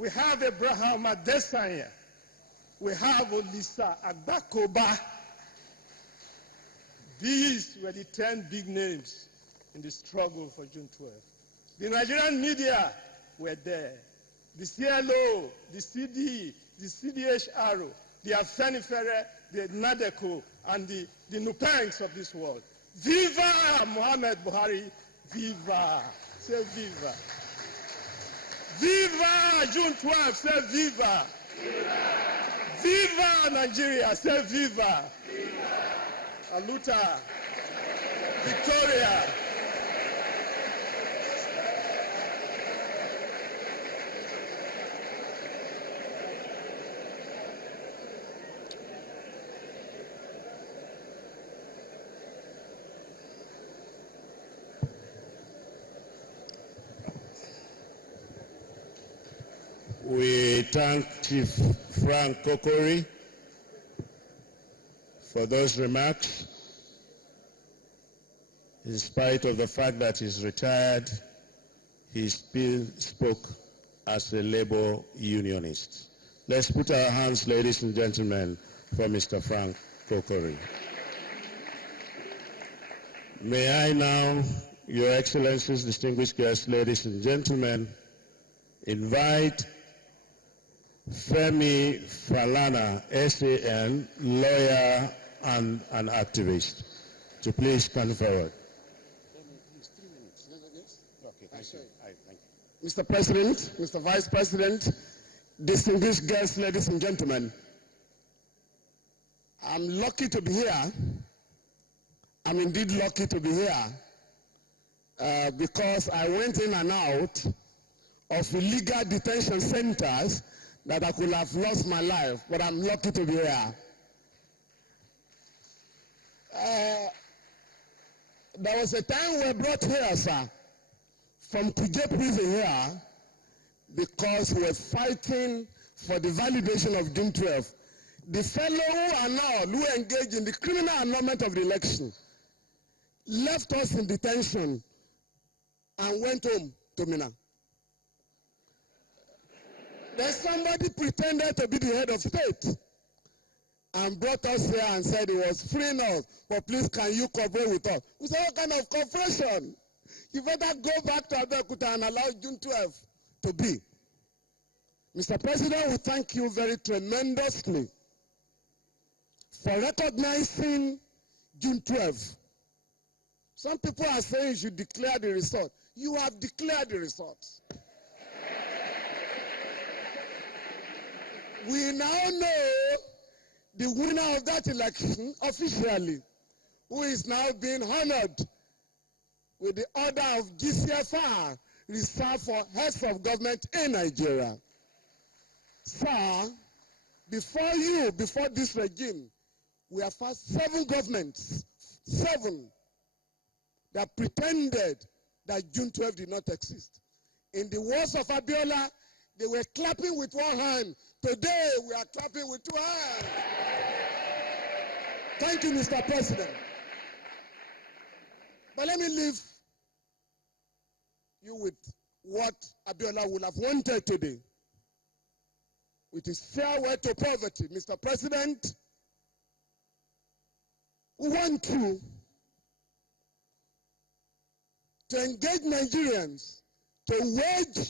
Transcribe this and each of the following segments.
We have Abraham Adesanya. We have Olisa Agbakoba. These were the 10 big names in the struggle for June 12th. The Nigerian media were there. The CLO, the CD, the CDHR, the Afenifere, the Nat'l, and the Nupengs of this world. Viva Muhammad Buhari! Viva! Say viva! Viva June 12th! Say viva! Viva! Viva Nigeria! Say viva! Viva! Aluta! Victoria! We thank Chief Frank Kokori for those remarks. In spite of the fact that he's retired, he still spoke as a labor unionist. Let's put our hands, ladies and gentlemen, for Mr. Frank Kokori. May I now, Your Excellencies, distinguished guests, ladies and gentlemen, invite Femi Falana, SAN, lawyer and an activist, to please come forward. Okay, thank you. Mr. President, Mr. Vice President, distinguished guests, ladies and gentlemen, I'm lucky to be here. I'm indeed lucky to be here because I went in and out of illegal detention centers that I could have lost my life, but I'm lucky to be here. There was a time we were brought here, sir, from Kuje prison here, because we were fighting for the validation of June 12th. The fellow who annulled, who engaged in the criminal annulment of the election, left us in detention and went home to Mina. Then somebody pretended to be the head of state and brought us here and said he was freeing us, but please can you cooperate with us? We said, what kind of cooperation? You better go back to Abeokuta and allow June 12th to be. Mr. President, we thank you very tremendously for recognizing June 12th. Some people are saying you should declare the result. You have declared the results. We now know the winner of that election officially, who is now being honored with the order of GCFR, reserved for heads of government in Nigeria. Sir, before this regime, we have had 7 governments, 7, that pretended that June 12 did not exist. In the words of Abiola, they were clapping with one hand. Today, we are clapping with 2 hands. Thank you, Mr. President. But let me leave you with what Abiola would have wanted today. It is farewell to poverty. Mr. President, we want you to engage Nigerians to wage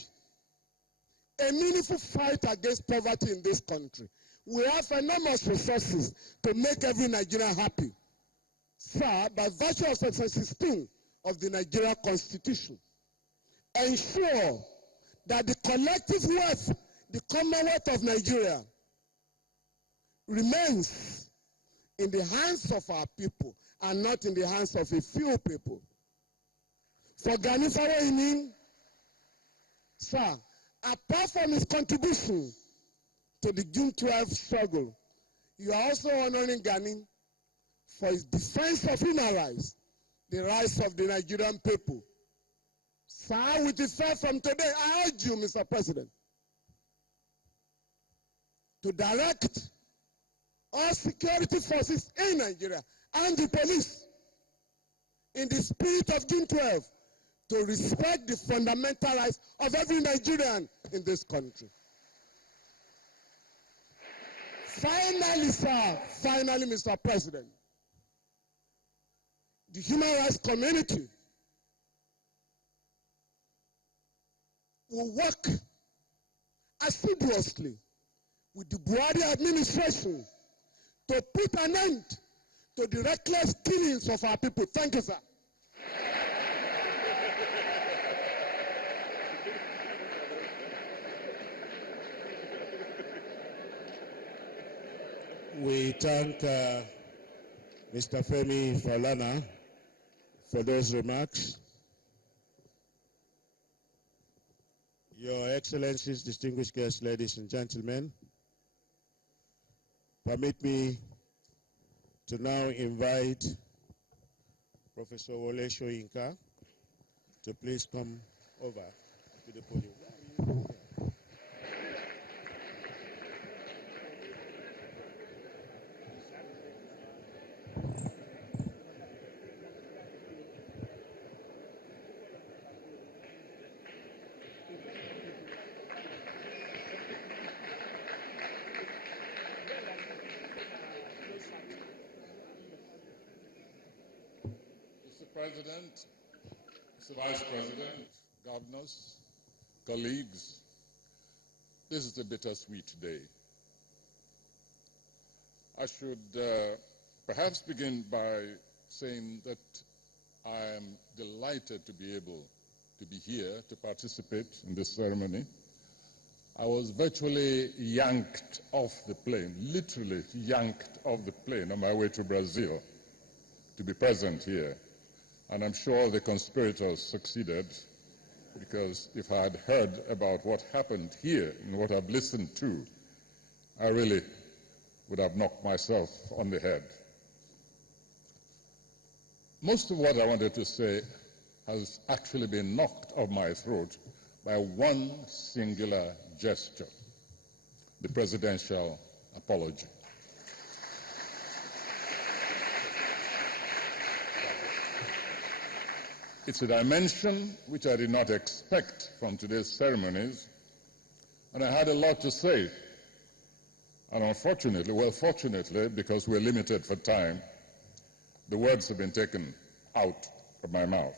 a meaningful fight against poverty in this country. We have enormous resources to make every Nigerian happy. Sir, by virtue of Section 16 of the Nigeria Constitution, ensure that the collective wealth, the Commonwealth of Nigeria, remains in the hands of our people and not in the hands of a few people. For Gani Fawehinmi, sir, apart from his contribution to the June 12 struggle, you are also honoring Gani for his defense of human rights, the rights of the Nigerian people. Sir, with effect from today, I urge you, Mr. President, to direct all security forces in Nigeria and the police in the spirit of June 12 to respect the fundamental rights of every Nigerian in this country. Finally, sir, finally, Mr. President, the human rights community will work assiduously with the Buhari administration to put an end to the reckless killings of our people. Thank you, sir. We thank Mr. Femi Falana for those remarks. Your Excellencies, distinguished guests, ladies and gentlemen, permit me to now invite Professor Wole Soyinka to please come over to the podium. Mr. President, Mr. Vice President, governors, colleagues, this is a bittersweet day. I should perhaps begin by saying that I am delighted to be able to be here to participate in this ceremony. I was virtually yanked off the plane, literally yanked off the plane on my way to Brazil to be present here. And I'm sure the conspirators succeeded, because if I had heard about what happened here and what I've listened to, I really would have knocked myself on the head. Most of what I wanted to say has actually been knocked off my throat by one singular gesture, the presidential apology. It's a dimension which I did not expect from today's ceremonies, and I had a lot to say. And unfortunately, well, fortunately, because we're limited for time, the words have been taken out of my mouth.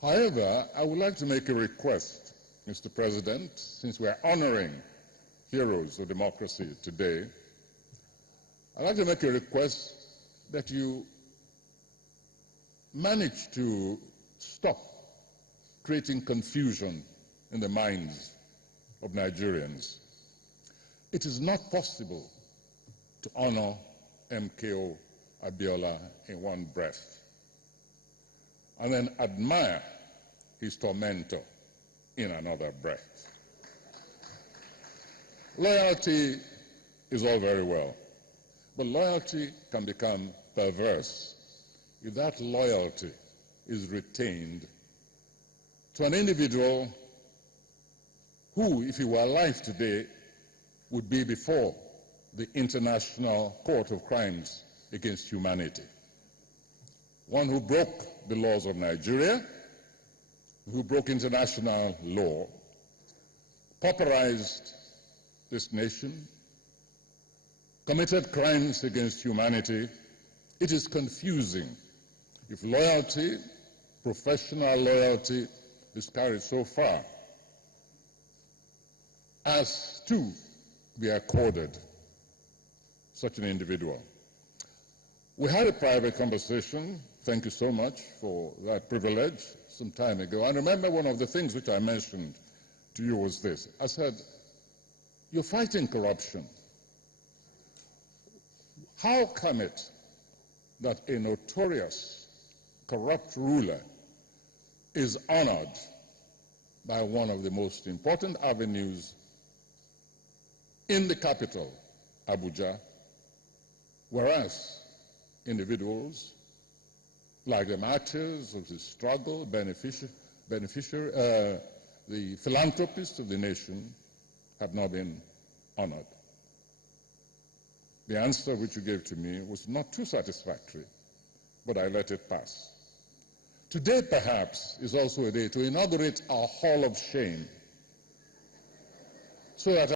However, I would like to make a request, Mr. President, since we're honoring heroes of democracy today. I'd like to make a request that you manage to stop creating confusion in the minds of Nigerians. It is not possible to honor MKO Abiola in one breath and then admire his tormentor in another breath. Loyalty is all very well, but loyalty can become perverse if that loyalty is retained to an individual who, if he were alive today, would be before the International Court of Crimes Against Humanity. One who broke the laws of Nigeria, who broke international law, pauperized this nation, committed crimes against humanity. It is confusing if loyalty, professional loyalty, is carried so far as to be accorded such an individual. We had a private conversation, thank you so much for that privilege, some time ago. And remember, one of the things which I mentioned to you was this. I said, you're fighting corruption. How come it that a notorious corrupt ruler is honored by one of the most important avenues in the capital, Abuja, whereas individuals like the martyrs of the struggle, the philanthropists of the nation have not been honored? The answer which you gave to me was not too satisfactory, but I let it pass. Today, perhaps, is also a day to inaugurate our Hall of Shame, so that